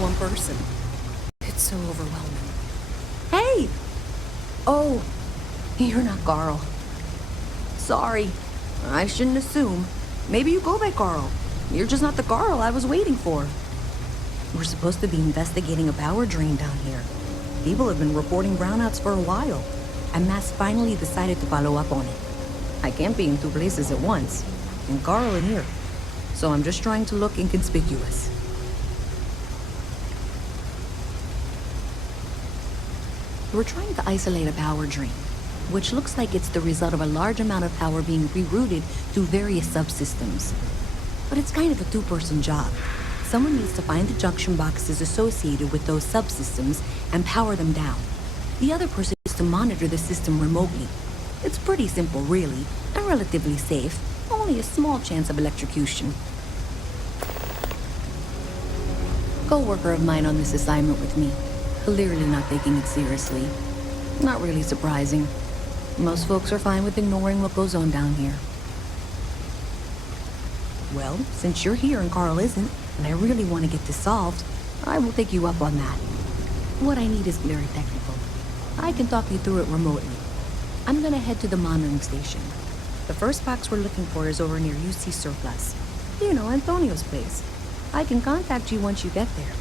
one person. It's so overwhelming. Hey! Oh, you're not Carl. Sorry. I shouldn't assume. Maybe you go by Carl. You're just not the Carl I was waiting for. We're supposed to be investigating a power drain down here. People have been reporting brownouts for a while, and Mass finally decided to follow up on it. I can't be in two places at once, and Carl in here. So I'm just trying to look inconspicuous. We're trying to isolate a power drain, which looks like it's the result of a large amount of power being rerouted through various subsystems. But it's kind of a two-person job. Someone needs to find the junction boxes associated with those subsystems and power them down. The other person is to monitor the system remotely. It's pretty simple, really, and relatively safe. Only a small chance of electrocution. Co-worker of mine on this assignment with me. Clearly not taking it seriously. Not really surprising. Most folks are fine with ignoring what goes on down here. Well, since you're here and Carl isn't, and I really want to get this solved, I will take you up on that. What I need is very technical. I can talk you through it remotely. I'm gonna head to the monitoring station. The first box we're looking for is over near UC Surplus. You know, Antonio's place. I can contact you once you get there.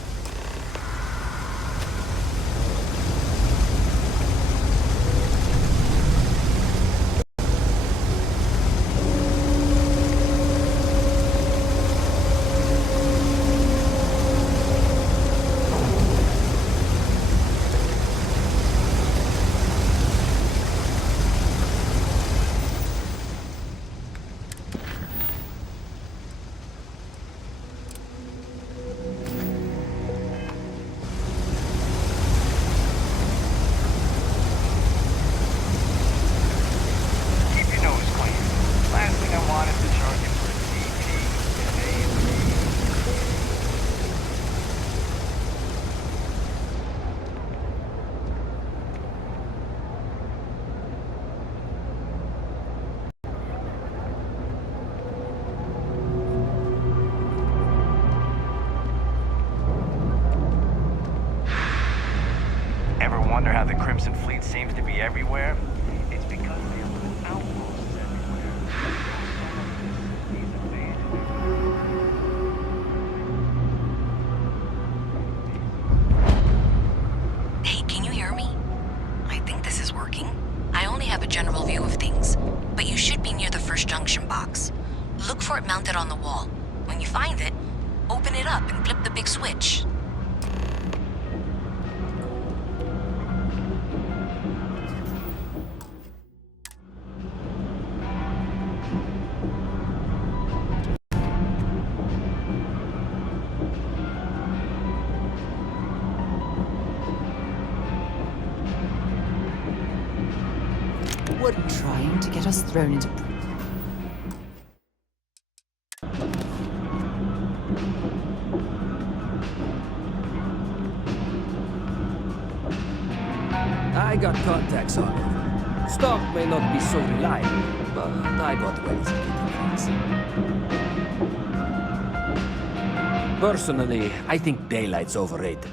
Wonder how the Crimson Fleet seems to be everywhere? It's because they put outposts everywhere. Hey, can you hear me? I think this is working. I only have a general view of things, but you should be near the first junction box. Look for it mounted on the wall. When you find it, open it up and flip the big switch. Trying to get us thrown into... I got contacts all over. Stock may not be so reliable, but I got ways of getting things. Personally, I think daylight's overrated.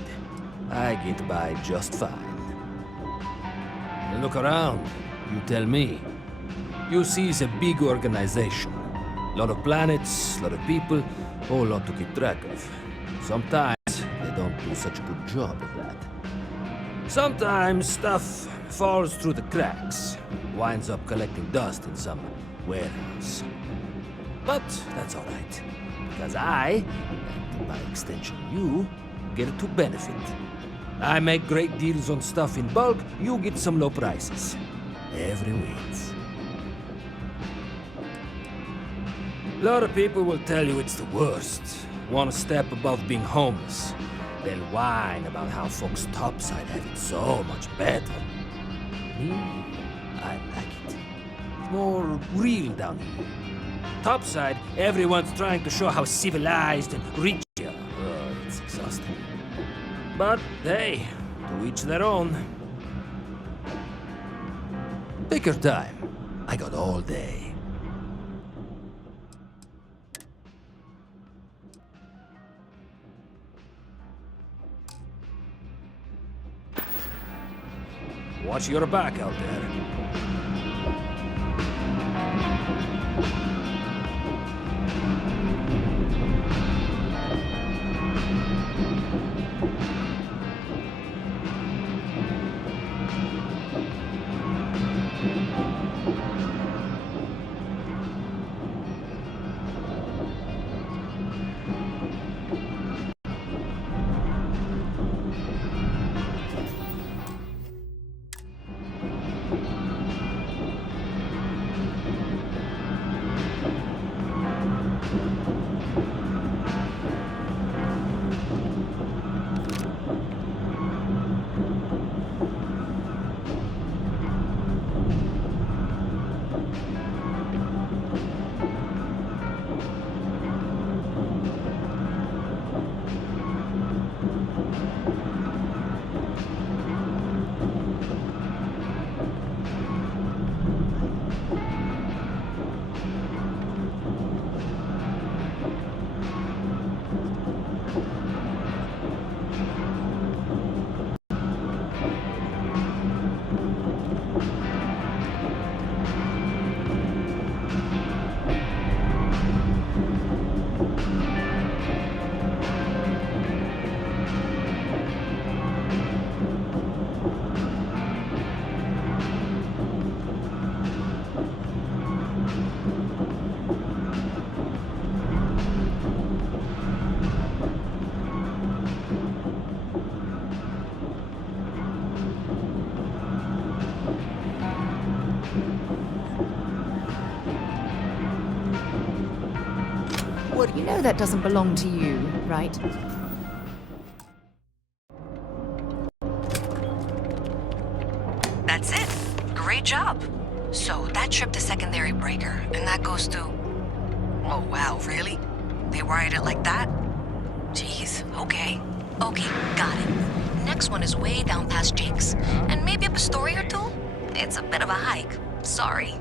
I get by just fine. Look around. You tell me. UC is a big organization. Lot of planets, lot of people, whole lot to keep track of. Sometimes they don't do such a good job of that. Sometimes stuff falls through the cracks, winds up collecting dust in some warehouse. But that's all right, because I, and by extension you, get to benefit. I make great deals on stuff in bulk, you get some low prices. Every week. A lot of people will tell you it's the worst. Want to step above being homeless. They'll whine about how folks topside have it so much better. Me, I like it. More real down here. Topside, everyone's trying to show how civilized and rich you are. Oh, it's exhausting. But hey, to each their own. Take your time. I got all day. Watch your back out there. You know that doesn't belong to you, right? That's it. Great job. So that tripped the secondary breaker, and that goes to... Oh, wow, really? They wired it like that? Jeez, okay. Okay, got it. Next one is way down past Jake's, and maybe up a story or two? It's a bit of a hike. Sorry.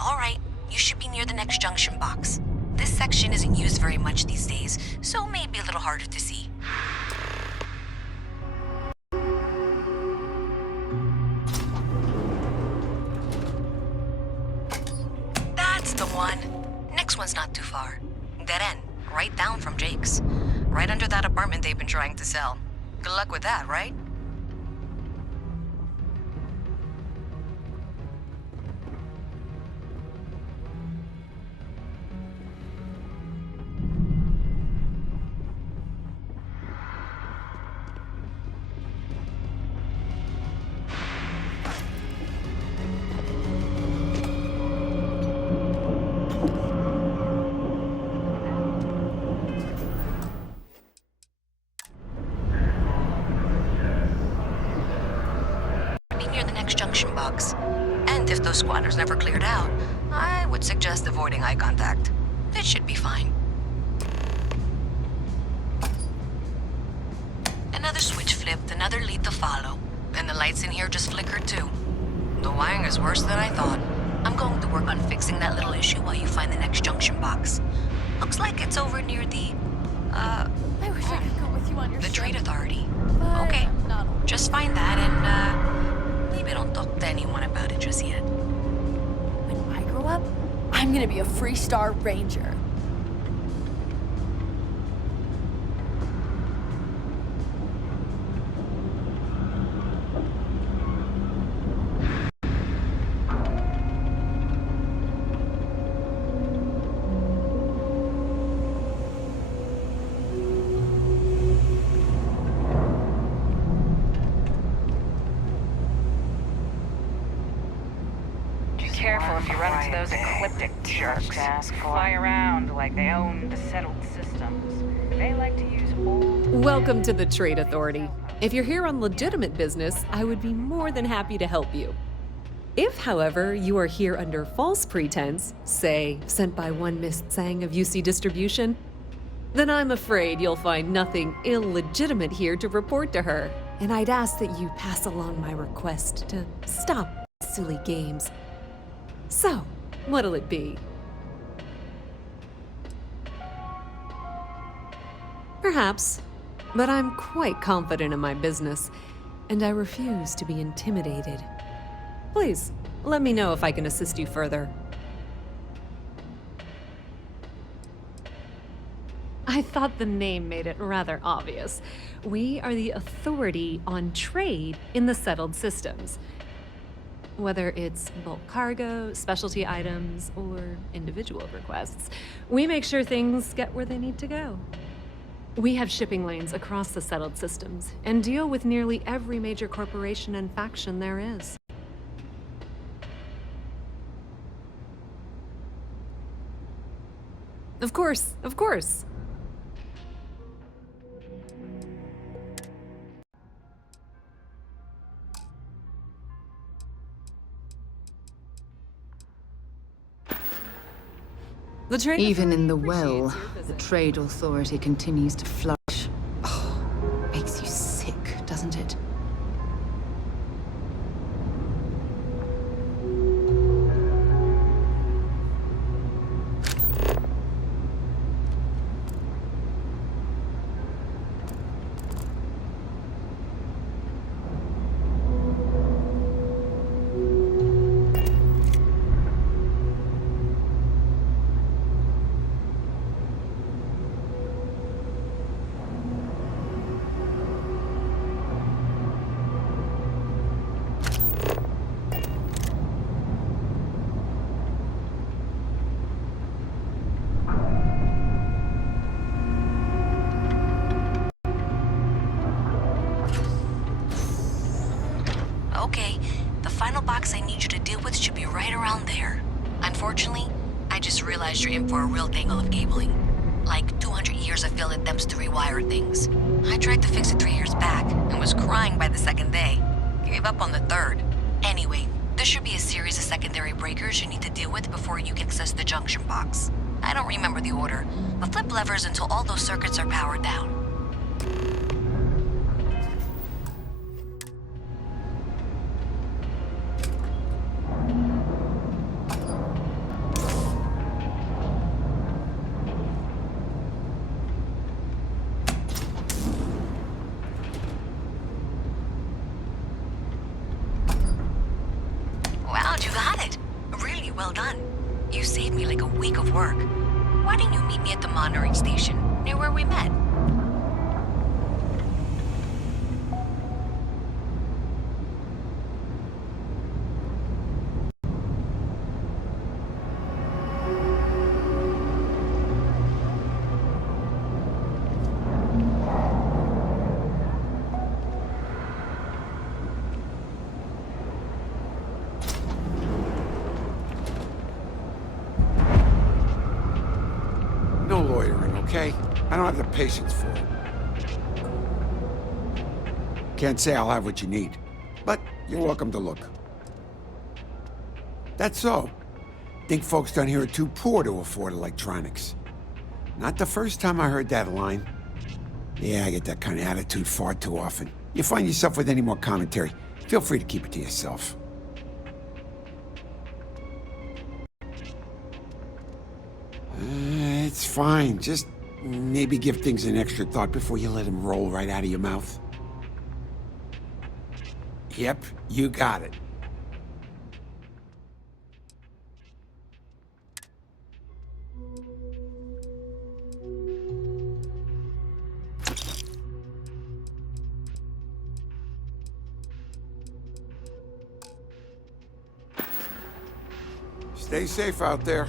Alright, you should be near the next junction box. This section isn't used very much these days, so it may be a little harder to see. That's the one. Next one's not too far. Dead end, right down from Jake's. Right under that apartment they've been trying to sell. Good luck with that, right? Junction box. And if those squatters never cleared out, I would suggest avoiding eye contact. It should be fine. Another switch flipped, another lead to follow. And the lights in here just flickered too. The wiring is worse than I thought. I'm going to work on fixing that little issue while you find the next junction box. Looks like it's over near the, I wish I could come with you on your the Trade ship, Authority. but Okay, I'm not old. just find that and, maybe don't talk to anyone about it just yet. When I grow up, I'm gonna be a Freestar Ranger. careful if you run into those ecliptic jerks. Fly around like they own the settled systems. They like to use old... Welcome to the Trade Authority. If you're here on legitimate business, I would be more than happy to help you. If, however, you are here under false pretense, say, sent by one Miss Tsang of UC Distribution, then I'm afraid you'll find nothing illegitimate here to report to her, and I'd ask that you pass along my request to stop silly games. So, what'll it be? Perhaps, but I'm quite confident in my business, and I refuse to be intimidated. Please, let me know if I can assist you further. I thought the name made it rather obvious. We are the authority on trade in the settled systems. Whether it's bulk cargo, specialty items, or individual requests, we make sure things get where they need to go. We have shipping lanes across the settled systems and deal with nearly every major corporation and faction there is. Of course, of course. Even in the well, the Trade Authority continues to flourish. Oh, makes you sick, doesn't it? Okay, the final box I need you to deal with should be right around there. Unfortunately, I just realized you're in for a real tangle of cabling. Like 200 years of field attempts to rewire things. I tried to fix it 3 years back and was crying by the second day. Gave up on the third. Anyway, there should be a series of secondary breakers you need to deal with before you can access the junction box. I don't remember the order, but flip levers until all those circuits are powered down. Wow, you got it. Really well done. You saved me like a week of work. Why didn't you meet me at the monitoring station, near where we met? No loitering, okay? I don't have the patience for it. Can't say I'll have what you need, but you're welcome to look. That's so. Think folks down here are too poor to afford electronics. Not the first time I heard that line. Yeah, I get that kind of attitude far too often. You find yourself with any more commentary, feel free to keep it to yourself. It's fine. Just maybe give things an extra thought before you let them roll right out of your mouth. Yep, you got it. Stay safe out there.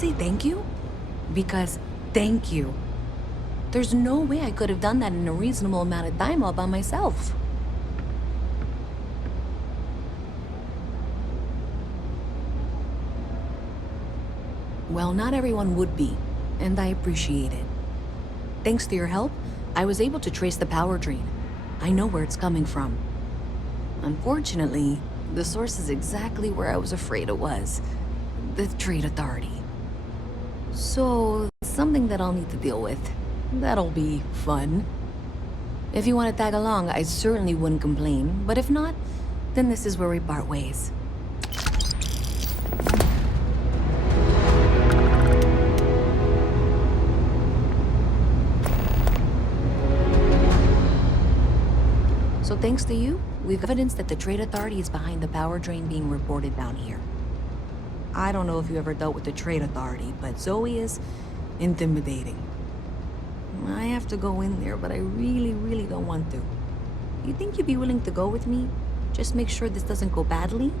say thank you? Because thank you. There's no way I could have done that in a reasonable amount of time all by myself. Well, not everyone would be, and I appreciate it. Thanks to your help, I was able to trace the power drain. I know where it's coming from. Unfortunately, the source is exactly where I was afraid it was. The Trade Authority. So, something that I'll need to deal with. That'll be fun. If you want to tag along, I certainly wouldn't complain, but if not, then this is where we part ways. So thanks to you, we've evidence that the Trade Authority is behind the power drain being reported down here. I don't know if you ever dealt with the Trade Authority, but Zoe is intimidating. I have to go in there, but I really don't want to. You think you'd be willing to go with me? Just make sure this doesn't go badly?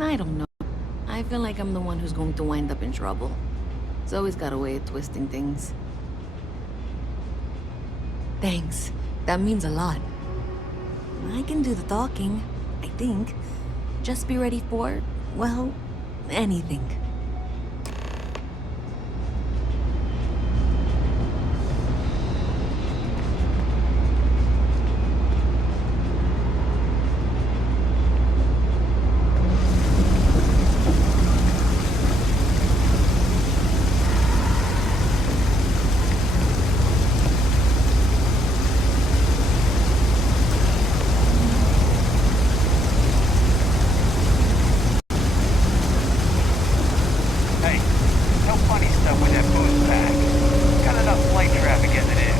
I don't know. I feel like I'm the one who's going to wind up in trouble. Zoe's got a way of twisting things. Thanks. That means a lot. I can do the talking, I think. Just be ready for, well, anything. Hey, no funny stuff with that booze pack. Got enough flight traffic as it is.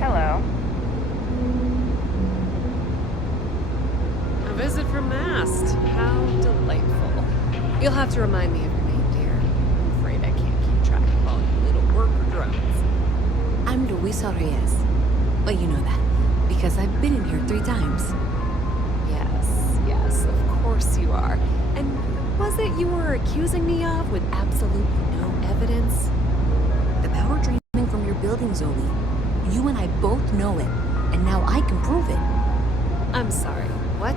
Hello. A visit from Mast. How delightful. You'll have to remind me of your name, dear. I'm afraid I can't keep track of all you little worker drones. I'm Luisa Reyes. But you know that, because I've been in here 3 times. Yes, of course you are. And what was it you were accusing me of with absolutely no evidence? The power drain coming from your building, Zoe. You and I both know it, and now I can prove it. I'm sorry, what?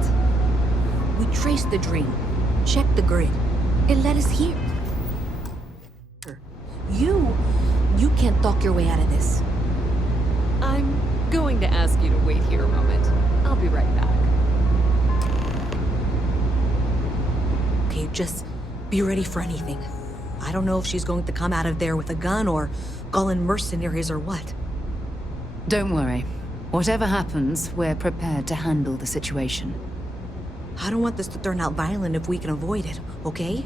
We traced the drain, checked the grid. It led us here. You can't talk your way out of this. I'm going to ask you to wait here a moment. I'll be right back. Okay, just be ready for anything. I don't know if she's going to come out of there with a gun or call in mercenaries or what. Don't worry. Whatever happens, we're prepared to handle the situation. I don't want this to turn out violent if we can avoid it, okay?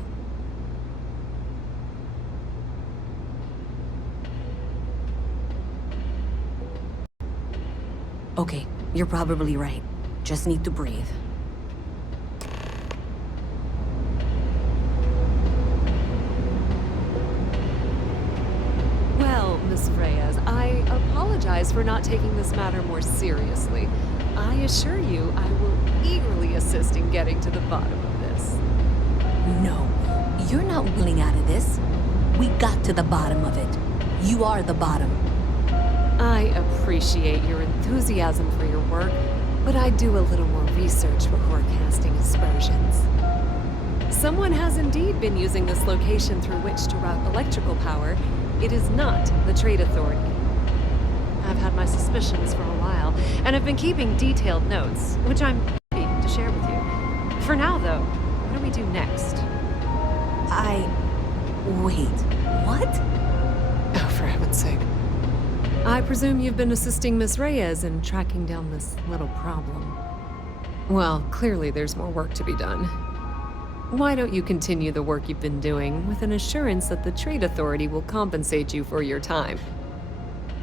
Okay, you're probably right. Just need to breathe. Well, Miss Reyes, I apologize for not taking this matter more seriously. I assure you I will eagerly assist in getting to the bottom of this. No, you're not willing out of this. We got to the bottom of it. You are the bottom. I appreciate your enthusiasm for your work, but I do a little more research before casting aspersions. Someone has indeed been using this location through which to route electrical power, It is not the Trade Authority. I've had my suspicions for a while, and have been keeping detailed notes, which I'm happy to share with you. For now, though, what do we do next? Wait, what? Oh, for heaven's sake. I presume you've been assisting Miss Reyes in tracking down this little problem. Well, clearly there's more work to be done. Why don't you continue the work you've been doing with an assurance that the Trade Authority will compensate you for your time?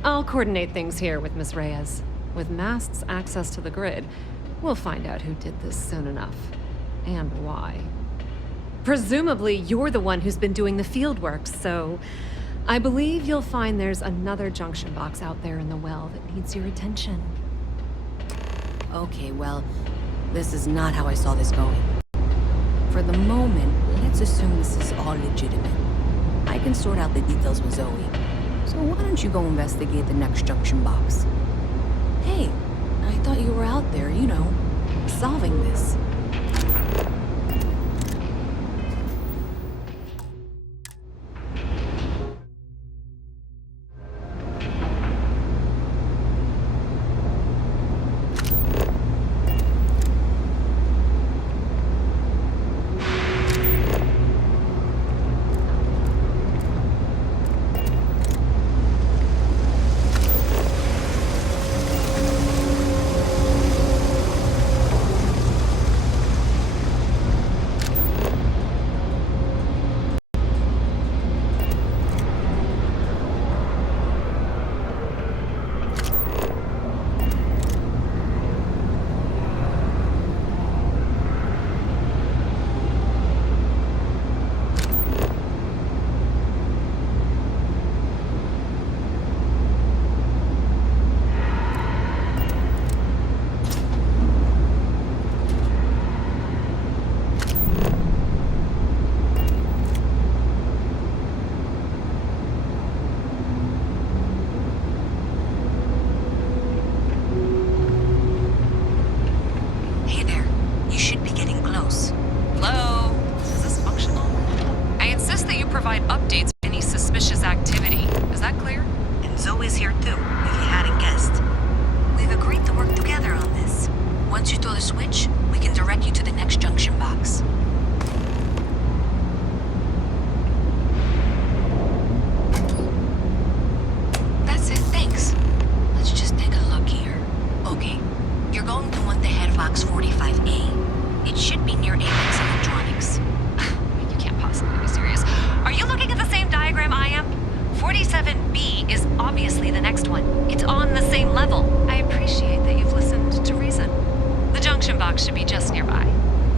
I'll coordinate things here with Miss Reyes. With Mast's access to the grid, we'll find out who did this soon enough. And why. Presumably, you're the one who's been doing the field work, so I believe you'll find there's another junction box out there in the well that needs your attention. Okay, well, this is not how I saw this going. For the moment, let's assume this is all legitimate. I can sort out the details with Zoe. So why don't you go investigate the next junction box? Hey, I thought you were out there, you know, solving this. Updates for any suspicious activity. Is that clear? And Zoe's here too, if you hadn't guessed. We've agreed to work together on this. Once you throw the switch, we can direct you to the next junction box. That's it, thanks. Let's just take a look here. Okay, you're going to want to head box 45A. It should be near Apex Electronics. You can't possibly be serious. Are you looking at the same diagram I am? 47B is obviously the next one. It's on the same level. I appreciate that you've listened to reason. The junction box should be just nearby.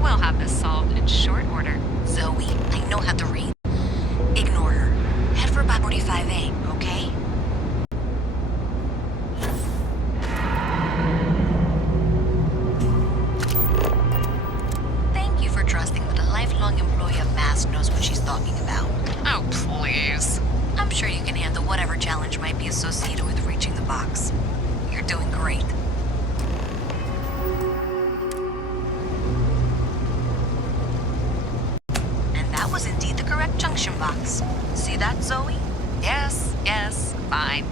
We'll have this solved in short order. Zoe, I know how to read. Ignore her. Head for box 45A, okay? Thank you for trusting that a lifelong employee of Mass knows what she's talking about. Oh, please. I'm sure you can handle whatever challenge might be associated with reaching the box. You're doing great. And that was indeed the correct junction box. See that, Zoe? Yes, fine.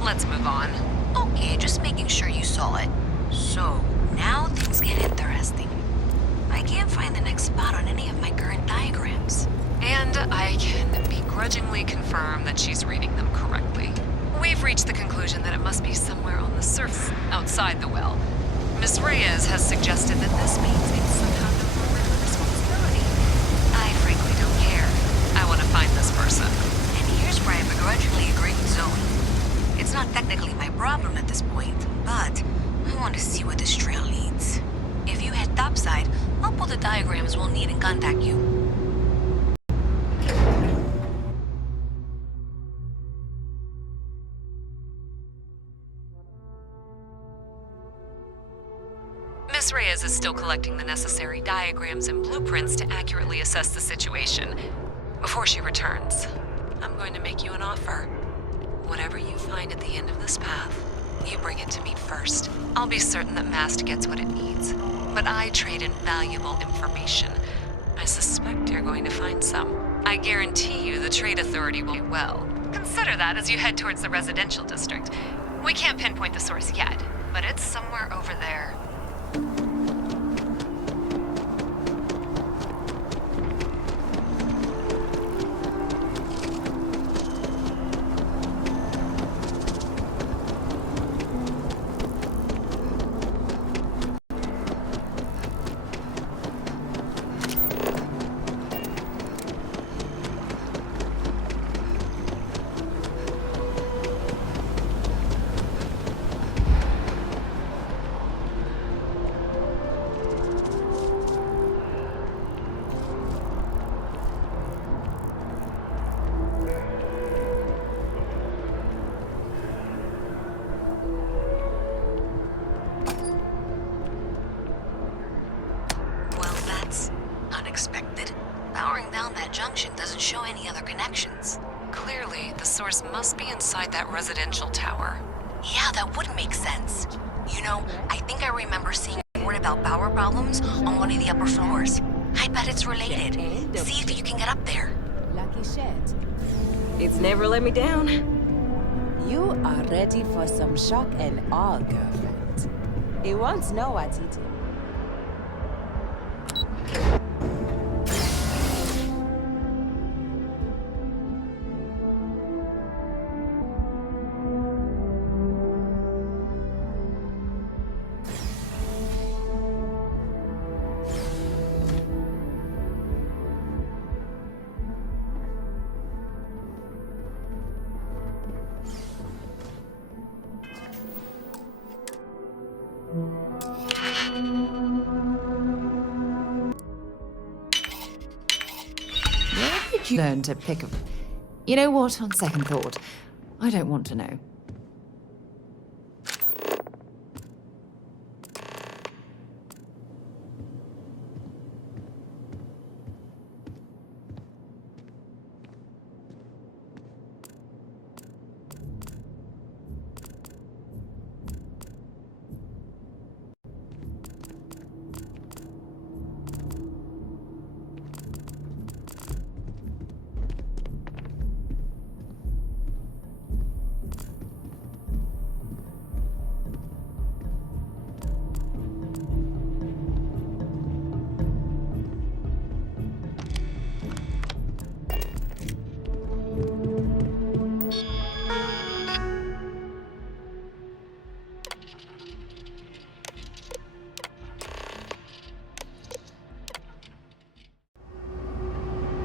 Let's move on. Okay, just making sure you saw it. So, now things get interesting. I can't find the next spot on any of my current diagrams. And I can begrudgingly confirm that she's reading them correctly. We've reached the conclusion that it must be somewhere on the surface, outside the well. Miss Reyes has suggested that this means it's somehow no longer her responsibility. I frankly don't care. I want to find this person. And here's where I begrudgingly agree with Zoe. It's not technically my problem at this point, but I want to see where this trail leads. If you head topside, I'll pull the diagrams we'll need and contact you. Miss Reyes is still collecting the necessary diagrams and blueprints to accurately assess the situation. Before she returns, I'm going to make you an offer. Whatever you find at the end of this path, you bring it to me first. I'll be certain that Mast gets what it needs. But I trade in valuable information. I suspect you're going to find some. I guarantee you the Trade Authority will be well. Consider that as you head towards the residential district. We can't pinpoint the source yet, but it's somewhere over there. Unexpected. Powering down that junction doesn't show any other connections. Clearly, the source must be inside that residential tower. Yeah, that would make sense. You know, I think I remember seeing a word about power problems on one of the upper floors. I bet it's related. See if you can get up there. Lucky shit. It's never let me down. You are ready for some shock and awe, girlfriend. It wants no Watiti. Where did you learn to pick up? You know what, on second thought, I don't want to know.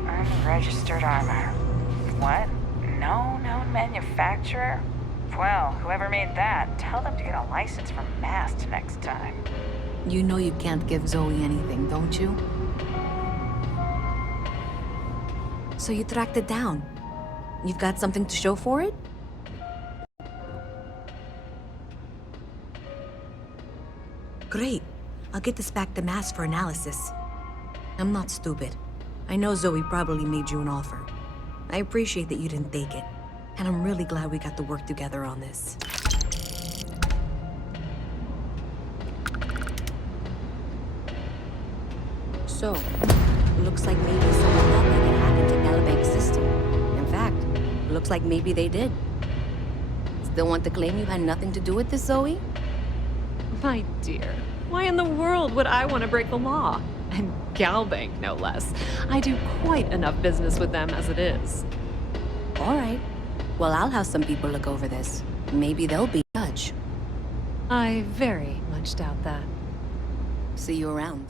Unregistered armor. What? No known manufacturer? Well, whoever made that, tell them to get a license from Mast next time. You know you can't give Zoe anything, don't you? So you tracked it down. You've got something to show for it? Great. I'll get this back to Mass for analysis. I'm not stupid. I know Zoe probably made you an offer. I appreciate that you didn't take it. And I'm really glad we got to work together on this. So, looks like maybe someone thought they could hack into Galabank's system. In fact, looks like maybe they did. Still want to claim you had nothing to do with this, Zoe? My dear, why in the world would I want to break the law? And Galbank, no less. I do quite enough business with them as it is. All right. Well, I'll have some people look over this. Maybe they'll be judge. I very much doubt that. See you around.